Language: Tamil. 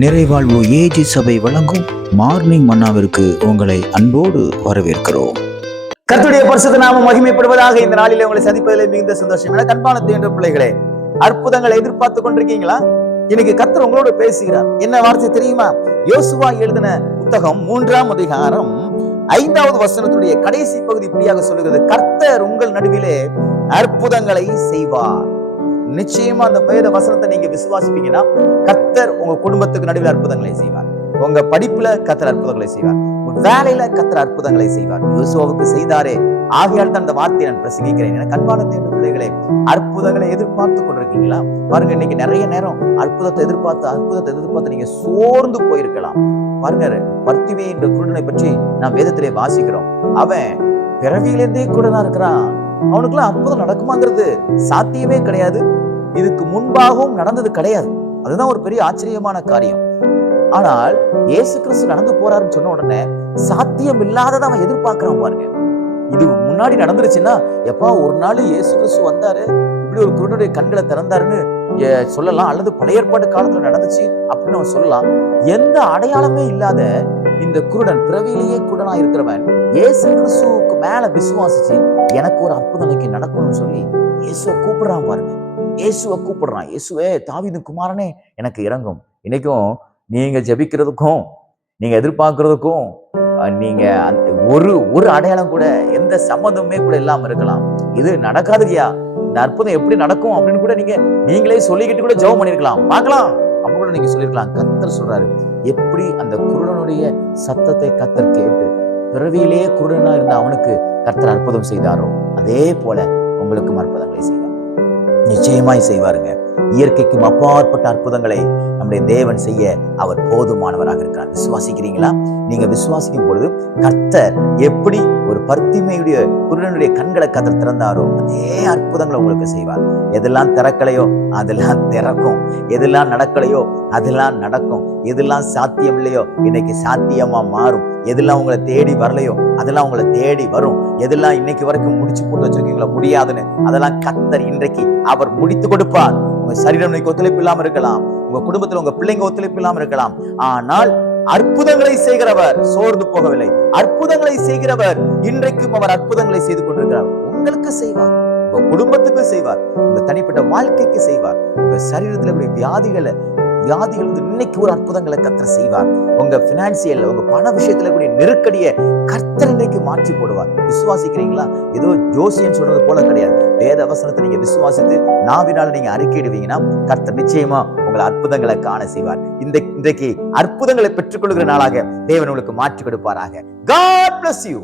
நிறைவாழ்வு ஏஜி சபை வழங்கும் மார்னிங் மன்னாவிற்கு உங்களை அன்போடு வரவேற்கிறோம். கர்த்தருடைய பரிசுத்த நாமம் மகிமைப்படுவதாக. இந்த நாளிலே உங்களை சந்திப்பதிலே மிகுந்த சந்தோஷம். என கண்பான தேவனுடைய பிள்ளைகளே, அற்புதங்களை எதிர்பார்த்து கொண்டிருக்கீங்களா? இன்னைக்கு கர்த்தர் உங்களோடு பேசுகிறார். என்ன வார்த்தை தெரியுமா? யோசுவா எழுதின புத்தகம் 3ஆம் அதிகாரம் 5வது வசனத்துடைய கடைசி பகுதி இப்படியாக சொல்லுகிறது: கர்த்தர் உங்கள் நடுவிலே அற்புதங்களை செய்வார். நிச்சயமா அந்த வேத வசனத்தை நீங்க விசுவாசிப்பீங்கன்னா கர்த்தர் உங்க குடும்பத்துக்கு நடுவில் அற்புதங்களை செய்வார். உங்க படிப்புல கர்த்தர் அற்புதங்களை செய்வார். உங்க வேலையில கர்த்தர் அற்புதங்களை செய்வார். யோசுவாவுக்கு செய்தாரே, ஆகையால் தான் அந்த வார்த்தையை நான் பிரசங்கிக்கிறேன். என கண்பான தேவனுடைய பிள்ளைகளே, அற்புதங்களை எதிர்பார்த்து கொண்டிருக்கீங்களா? பாருங்க, இன்னைக்கு நிறைய நேரம் அற்புதத்தை எதிர்பார்த்து நீங்க சோர்ந்து போயிருக்கலாம். பாருங்க, பர்த்திமே என்ற குருடனை பற்றி நாம் வேதத்திலே வாசிக்கிறோம். அவன் பிறவியிலிருந்தே குருடனா இருக்கிறான். அவனுக்குலாம் அற்புதம் நடக்குமாங்கிறது சாத்தியமே கிடையாது. இதுக்கு முன்பாகவும் நடந்தது கிடையாது. அதுதான் ஒரு பெரிய ஆச்சரியமான காரியம். ஆனால் இயேசு கிறிஸ்து நடந்து போறாருன்னு சொன்ன உடனே சாத்தியம் இல்லாததை அவன் எதிர்பார்க்கிறான். பாருங்க, இது முன்னாடி நடந்துருச்சுன்னா, எப்பா ஒரு நாள் இயேசு கிறிஸ்து வந்தாரு, இப்படி ஒரு குருடனுடைய கண்களை திறந்தாருன்னு சொல்லலாம், அல்லது பழைய ஏற்பாட்டு காலத்துல நடந்துச்சு அப்படின்னு அவன் சொல்லலாம். எந்த அடையாளமே இல்லாத இந்த குருடன், பிறவியிலேயே குருடனா இருக்கிறவன், இயேசு கிறிஸ்துவுக்கு மேல விசுவாசிச்சு எனக்கு ஒரு அற்புதம் நடக்கணும்னு சொல்லி இயேசுவை கூப்பிடுறான். பாருங்க, இயேசுவை கூப்பிடுறான். இயேசுவே, தாவீது குமாரனே, எனக்கு இறங்கும். இன்னைக்கும் நீங்க ஜெபிக்கிறதுக்கும் நீங்க எதிர்பார்க்கிறதுக்கும் நீங்க ஒரு அடையாளம் கூட, எந்த சம்மந்தமே கூட இல்லாம இருக்கலாம். இது நடக்காதுயா, இந்த அற்புதம் எப்படி நடக்கும் அப்படின்னு கூட நீங்களே சொல்லிக்கிட்டு கூட ஜெபம் பண்ணிருக்கலாம், பார்க்கலாம் அப்படி கூட நீங்க சொல்லிருக்கலாம். கர்த்தர் சொல்றாரு, எப்படி அந்த குருடனுடைய சத்தத்தை கர்த்தர் கேட்டு பிறவியிலேயே குருடனா இருந்த அவனுக்கு கர்த்தர் அற்புதம் செய்தாரோ, அதே போல உங்களுக்கும் அற்புதங்களை செய்வார். நிச்சயமாய் செய்வாருங்க. இயற்கைக்கும் அப்பாற்பட்ட அற்புதங்களை நம்முடைய தேவன் செய்ய அவர் போதுமானவராக இருக்கிறார். விசுவாசிக்கிறீங்களா? நீங்க விசுவாசிக்கும் பொழுது கர்த்தர் எப்படி ஒரு பர்த்திமையுடைய குருடனுடைய கண்களை கர்த்தர் திறந்தாரோ, அதே அற்புதங்களை உங்களுக்கு செய்வார். எதெல்லாம் திறக்கலையோ அதெல்லாம் திறக்கும். எதெல்லாம் நடக்கலையோ அதெல்லாம் நடக்கும். எதெல்லாம் சாத்தியம் இல்லையோ இன்னைக்கு சாத்தியமா மாறும். எதெல்லாம் உங்களை தேடி வரலையோ அதெல்லாம் உங்களை தேடி வரும். எதெல்லாம் இன்னைக்கு வரைக்கும் முடிச்சு போட்டு வச்சிருக்கீங்களா முடியாதுன்னு, அதெல்லாம் கர்த்தர் இன்றைக்கு அவர் முடித்து கொடுப்பார். உங்க சரீரம் இன்னைக்கு ஒத்துழைப்பு இல்லாம இருக்கலாம், உங்க குடும்பத்துல உங்க பிள்ளைங்க ஒத்துழைப்பு இல்லாம இருக்கலாம். ஆனால் அற்புதங்களை செய்கிறவர் சோர்ந்து போகவில்லை. அற்புதங்களை செய்கிறவர் இன்றைக்கும் அவர் அற்புதங்களை செய்து கொண்டிருக்கிறார். உங்களுக்கு செய்வார், உங்க குடும்பத்துக்கு செய்வார், உங்க தனிப்பட்ட வாழ்க்கைக்கு செய்வார். உங்க சரீரத்துல வியாதிகள் இன்னைக்கு ஒரு அற்புதங்களை கர்த்தர் செய்வார். உங்க பினான்சியல், உங்க பண விஷயத்துல கூடிய நெருக்கடியை கர்த்தர் இன்றைக்கு மாற்றி போடுவார். விசுவாசிக்கிறீங்களா? ஏதோ ஜோசியன் சொல்றது போல கிடையாது. வேத வசனத்தை நீங்க விசுவாசித்து நாவினால நீங்க அறிக்கையிடுவீங்கன்னா கர்த்தர் நிச்சயமா உங்களை அற்புதங்களை காண செய்வார். இன்றைக்கு அற்புதங்களை பெற்றுக்கொள்கிற நாளாக தேவன் உங்களுக்கு மாற்றி கொடுப்பாராக. God bless you.